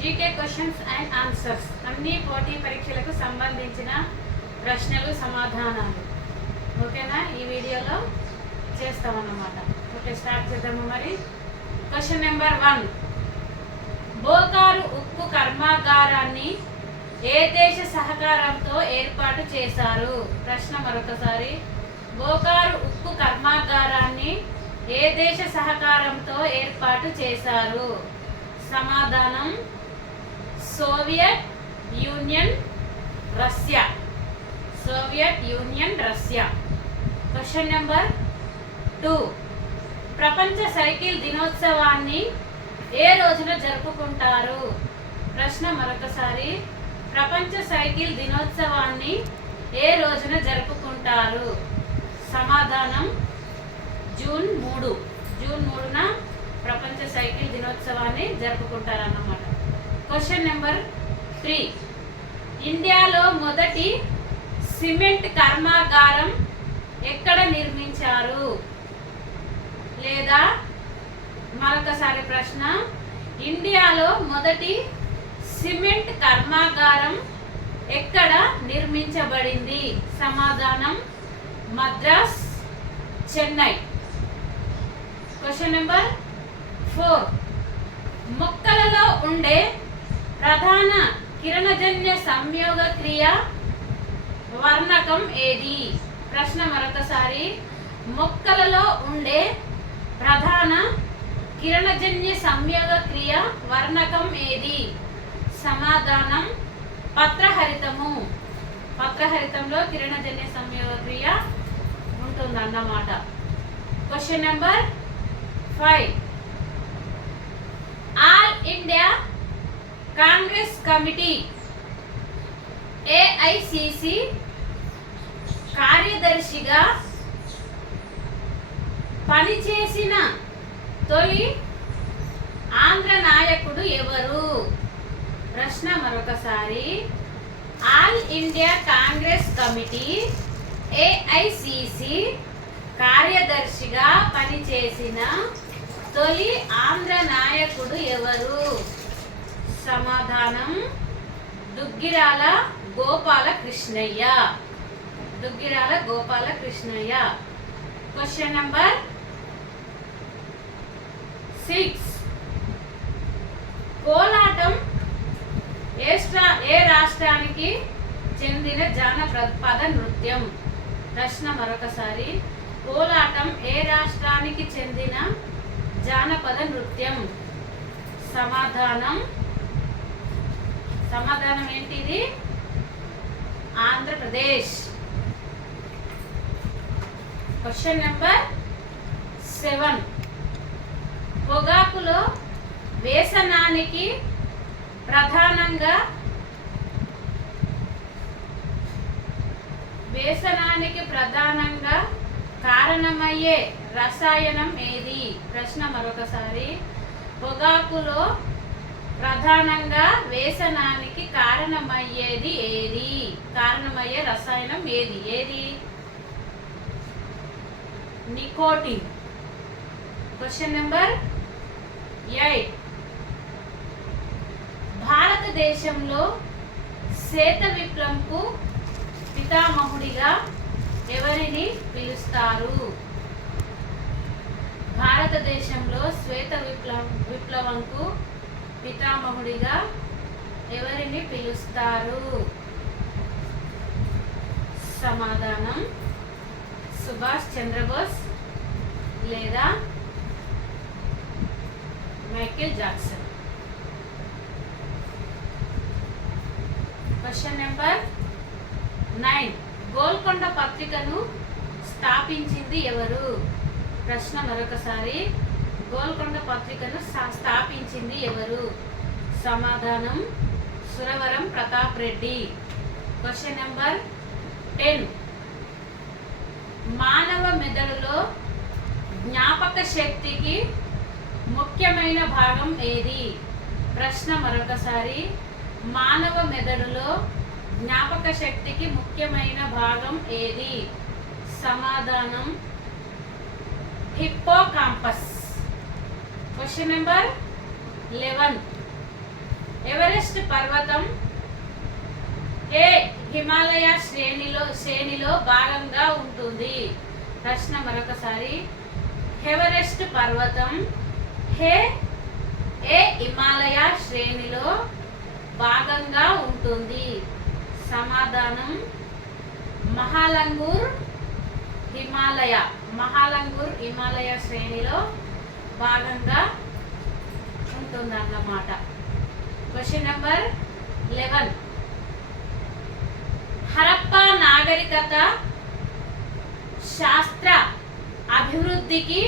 GK questions and answers అన్ని పోటీ పరీక్షలకు సంబంధించిన ప్రశ్నలు సమాధానాలు ఓకేనా ఈ వీడియోలో చేస్తామన్నమాట. ఓకే, స్టార్ట్ చేద్దాము. మరి క్వశ్చన్ నెంబర్ 1, బోకారు ఉక్కు కర్మాగారాన్ని ఏ దేశ సహకారంతో ఏర్పాటు చేశారు? ప్రశ్న మరొకసారి, బోకారు ఉక్కు కర్మాగారాన్ని ఏ దేశ సహకారంతో ఏర్పాటు చేశారు? సమాధానం Soviet union Russia. Soviet union Russia. Question number 2, ప్రపంచ సైకిల్ దినోత్సవాన్ని ఏ రోజున జరుపుకుంటారు? ప్రశ్న మరొకసారి, ప్రపంచ సైకిల్ దినోత్సవాన్ని ఏ రోజున జరుపుకుంటారు? సమాధానం జూన్ 3. జూన్ 3న ప్రపంచ సైకిల్ దినోత్సవాన్ని జరుపుకుంటారన్నమాట. క్వశ్చన్ నెంబర్ 3, ఇండియాలో మొదటి సిమెంట్ కర్మాగారం ఎక్కడ నిర్మించారు? లేదా మరొకసారి ప్రశ్న, ఇండియాలో మొదటి సిమెంట్ కర్మాగారం ఎక్కడ నిర్మించబడింది? సమాధానం మద్రాస్, చెన్నై. క్వశ్చన్ నెంబర్ 4, మొక్కలలో ఉండే ప్రధాన కిరణజన్య సంయోగ క్రియ వర్ణకం ఏది? ప్రశ్న మరొకసారి, మొక్కలలో ఉండే ప్రధాన కిరణజన్య సంయోగ క్రియ వర్ణకం ఏది? సమాధానం పత్రహరితము. పత్రహరితంలో కిరణజన్య సంయోగ క్రియ ఉంటుందన్నమాట. Question number 5, all India Congress committee AICC కార్యదర్శిగా పనిచేసిన తొలి ఆంధ్ర నాయకుడు ఎవరు? ప్రశ్న మరొకసారి, all India Congress committee AICC కార్యదర్శిగా పనిచేసిన తొలి ఆంధ్ర నాయకుడు ఎవరు? సమాధానం దుగ్గిరాల గోపాలకృష్ణయ్య. దుగ్గిరాల గోపాలకృష్ణయ్య. క్వశ్చన్ నంబర్ 6, కోలాటం ఏ రాష్ట్రానికి చెందిన జానపద నృత్యం? ప్రశ్న మరొకసారి, కోలాటం ఏ రాష్ట్రానికి చెందిన జానపద నృత్యం? సమాధానం ఏంటిది? ఆంధ్రప్రదేశ్. క్వశ్చన్ నెంబర్ 7, పొగాకులో వ్యసనానికి ప్రధానంగా కారణమయ్యే రసాయనం ఏది? ప్రశ్న మరొకసారి, పొగాకులో ప్రధానంగా వ్యసనానికి కారణమయ్యే రసాయనం ఏది? నికోటిన్. క్వశ్చన్ నెంబర్ 8, భారతదేశంలో శ్వేత విప్లవంకు పితామహుడిగా ఎవరిని పిలుస్తారు? భారతదేశంలో శ్వేత విప్లవంకు పితామహుడిగా ఎవరిని పిలుస్తారు? సమాధానం సుభాష్ చంద్రబోస్ లేదా Michael Jackson. Question number 9, Golconda పత్రికను స్థాపించింది ఎవరు? ప్రశ్న మరొకసారి, గోల్కొండ పత్రికను స్థాపించింది ఎవరు? సమాధానం సురవరం ప్రతాప్ రెడ్డి. క్వశ్చన్ నెంబర్ 10, మానవ మెదడులో జ్ఞాపక శక్తికి ముఖ్యమైన భాగం ఏది? ప్రశ్న మరొకసారి, మానవ మెదడులో జ్ఞాపక శక్తికి ముఖ్యమైన భాగం ఏది? సమాధానం హిప్పోకాంపస్. క్వశ్చన్ నెంబర్ 11, ఎవరెస్ట్ పర్వతం ఏ హిమాలయ శ్రేణిలో భాగంగా ఉంటుంది? ప్రశ్న మరొకసారి. ఎవరెస్ట్ పర్వతం ఏ హిమాలయ శ్రేణిలో భాగంగా ఉంటుంది? సమాధానం మహాలంగూర్ హిమాలయ శ్రేణిలో భాగంగా ఉంటుందన్నమాట. Question number 11. హరప్పా నాగరికత శాస్త్ర అభివృద్ధికి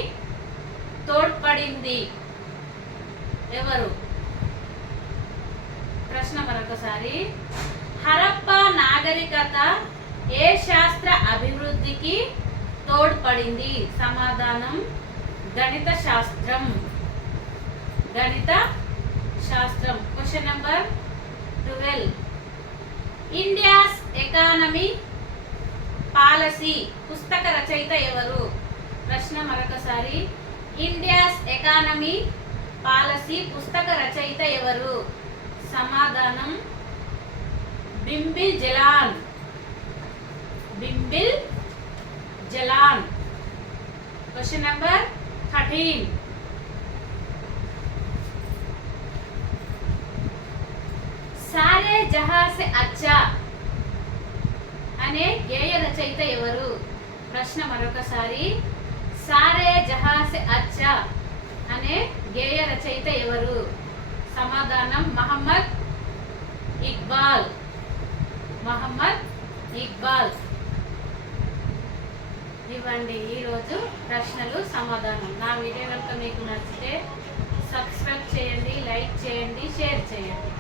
తోడ్పడింది ఎవరు? ప్రశ్న మరొకసారి. హరప్పా నాగరికత ఏ శాస్త్ర అభివృద్ధికి తోడ్పడింది? సమాధానం గణిత శాస్త్రం. Question number 12. India's economy policy పుస్తక రచయిత ఎవరు? ప్రశ్న మరొకసారి. ఇండియాస్ ఎకానమీ పాలసీ పుస్తక రచయిత ఎవరు? సమాధానం బింబిల్ జలాన్. Question number 13. సారే జహా సే అచ్చా అనే గేయ రచయిత ఎవరు? ప్రశ్న మరొకసారి. సారే జహా సే అచ్చా అనే గేయ రచయిత ఎవరు? సమాధానం మహమ్మద్ ఇక్బాల్. ఇవ్వండి ఈరోజు ప్రశ్నలు సమాధానం. నా వీడియో కనుక మీకు నచ్చితే సబ్స్క్రైబ్ చేయండి, లైక్ చేయండి, షేర్ చేయండి.